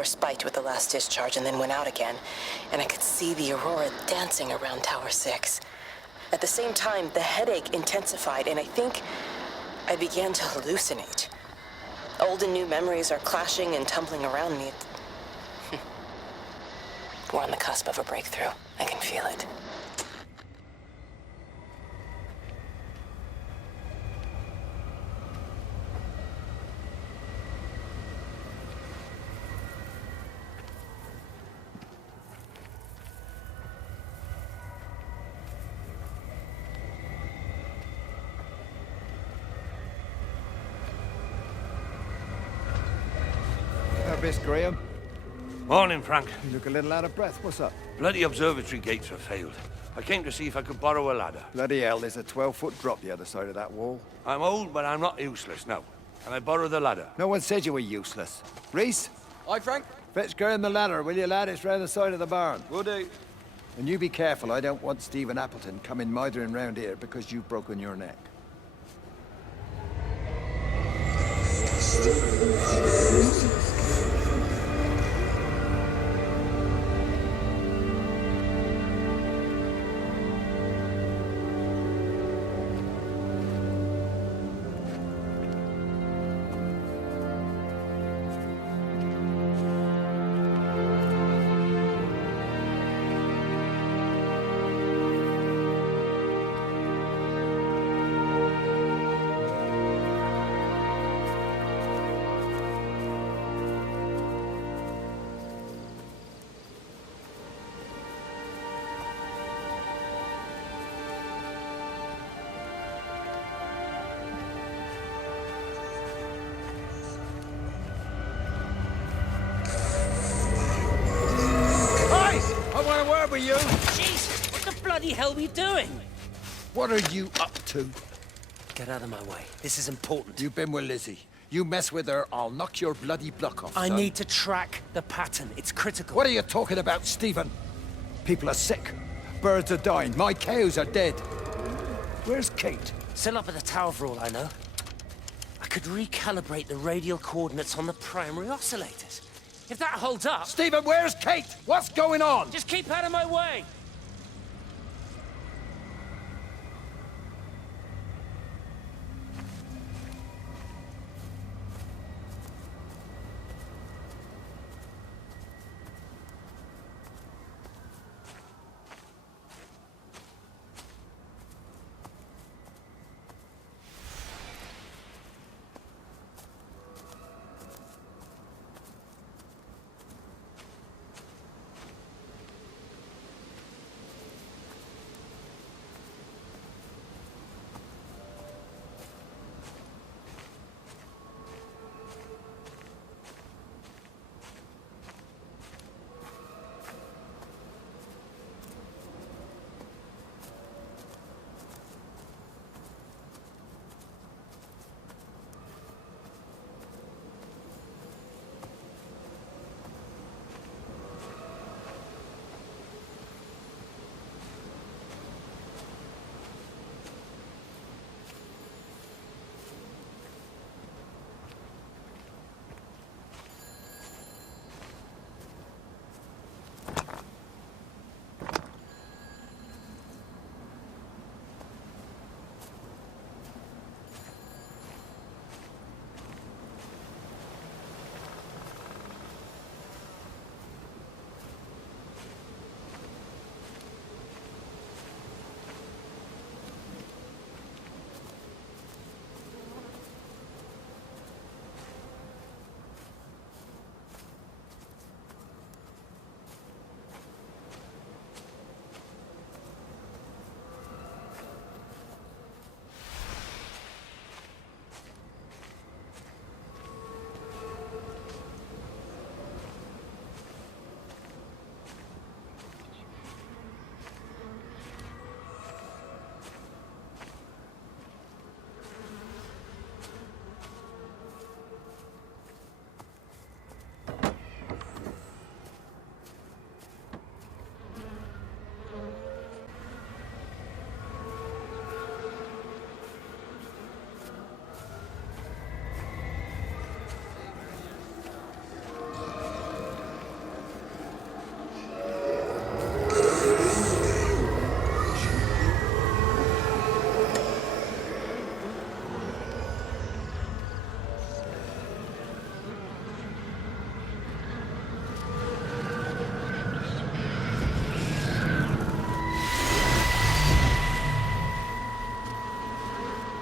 power spiked with the last discharge and then went out again, and I could see the aurora dancing around Tower 6. At the same time, the headache intensified, and I think I began to hallucinate. Old and new memories are clashing and tumbling around me. We're on the cusp of a breakthrough. I can feel it. Miss Graham. Morning, Frank. You look a little out of breath. What's up? Bloody observatory gates have failed. I came to see if I could borrow a ladder. Bloody hell, there's a 12-foot drop the other side of that wall. I'm old, but I'm not useless, no. Can I borrow the ladder? No one said you were useless. Reese? Hi, Frank. Fetch Graham the ladder, will you, lad? It's round the side of the barn. Will do. And you be careful. I don't want Stephen Appleton coming mithering round here because you've broken your neck. Where were you? Jesus, what the bloody hell are you doing? What are you up to? Get out of my way. This is important. You've been with Lizzie. You mess with her, I'll knock your bloody block off, I son. need to track the pattern. It's critical. What are you talking about, Stephen? People are sick. Birds are dying. My cows are dead. Where's Kate? Still up at the tower for all I know. I could recalibrate the radial coordinates on the primary oscillators. If that holds up... Stephen, where's Kate? What's going on? Just keep out of my way!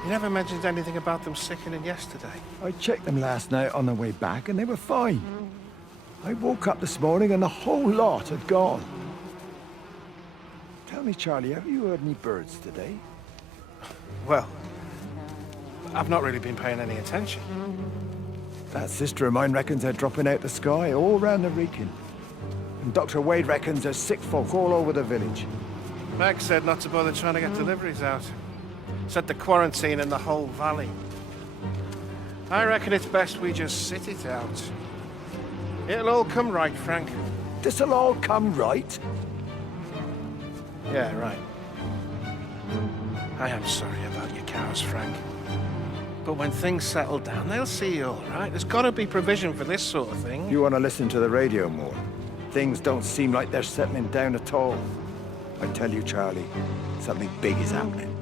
You never mentioned anything about them sickening yesterday. I checked them last night on the way back and they were fine. I woke up this morning and the whole lot had gone. Tell me, Charlie, have you heard any birds today? Well, I've not really been paying any attention. That sister of mine reckons they're dropping out the sky all round the Wrekin. And Dr. Wade reckons there's sick folk all over the village. Meg said not to bother trying to get deliveries out. Said the quarantine in the whole valley. I reckon it's best we just sit it out. It'll all come right, Frank. This'll all come right. Yeah, right. I am sorry about your cows, Frank. But when things settle down, they'll see you all right. There's got to be provision for this sort of thing. You want to listen to the radio more? Things don't seem like they're settling down at all. I tell you, Charlie, something big is happening.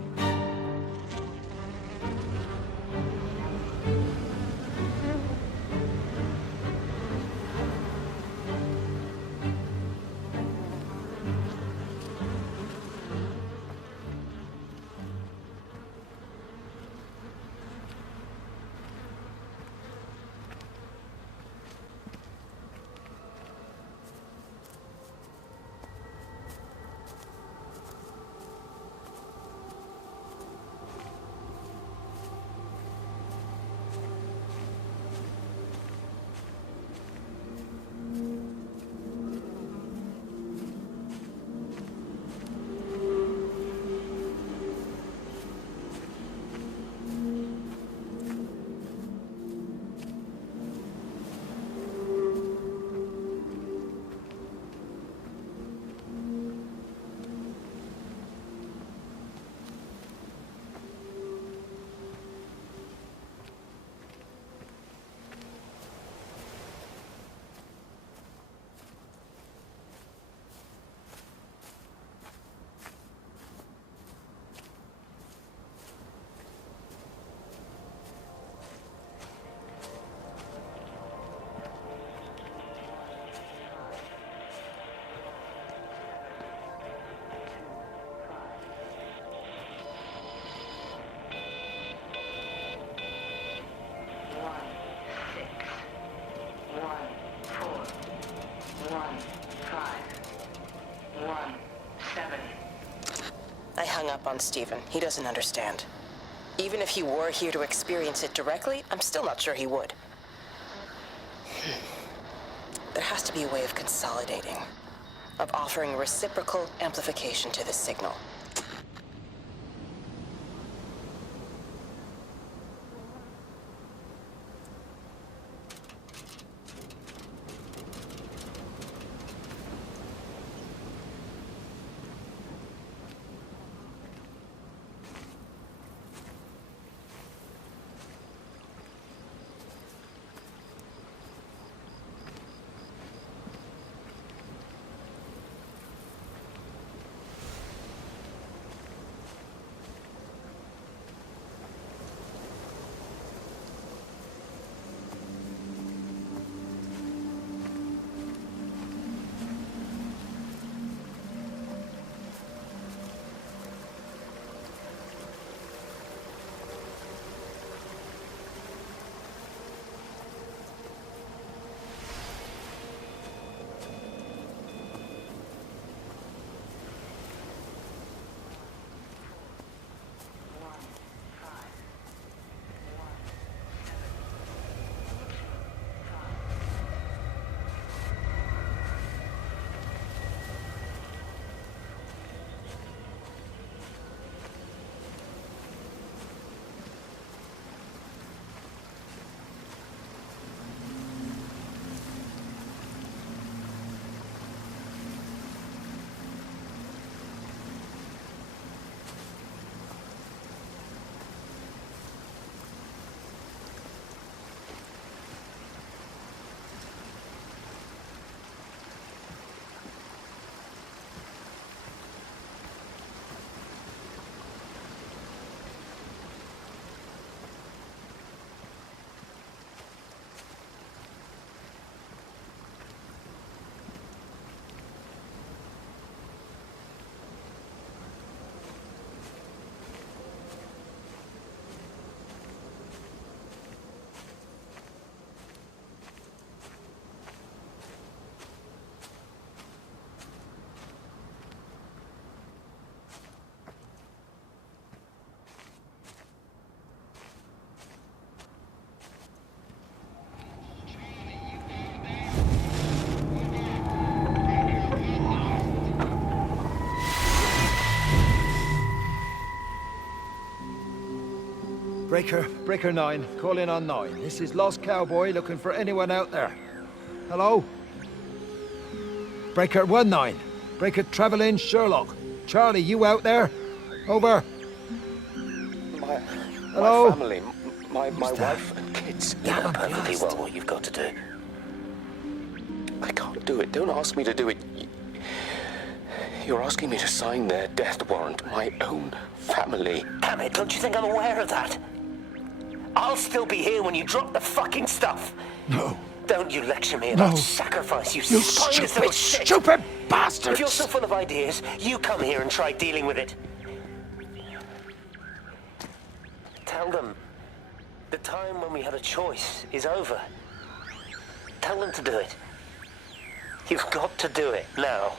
I hung up on Stephen. He doesn't understand. Even if he were here to experience it directly, I'm still not sure he would. There has to be a way of consolidating, of offering reciprocal amplification to this signal. Breaker 9, call in on 9. This is Lost Cowboy looking for anyone out there. Hello? Breaker 19. Breaker Travelin' Sherlock. Charlie, you out there? Over. Hello? My family, my wife and kids, you know perfectly well what you've got to do. I can't do it. Don't ask me to do it. You're asking me to sign their death warrant. My own family. Damn it, don't you think I'm aware of that? I'll still be here when you drop the fucking stuff. No. Don't you lecture me about sacrifice, you spineless little shit. Stupid bastards! If you're so full of ideas, you come here and try dealing with it. Tell them the time when we had a choice is over. Tell them to do it. You've got to do it now.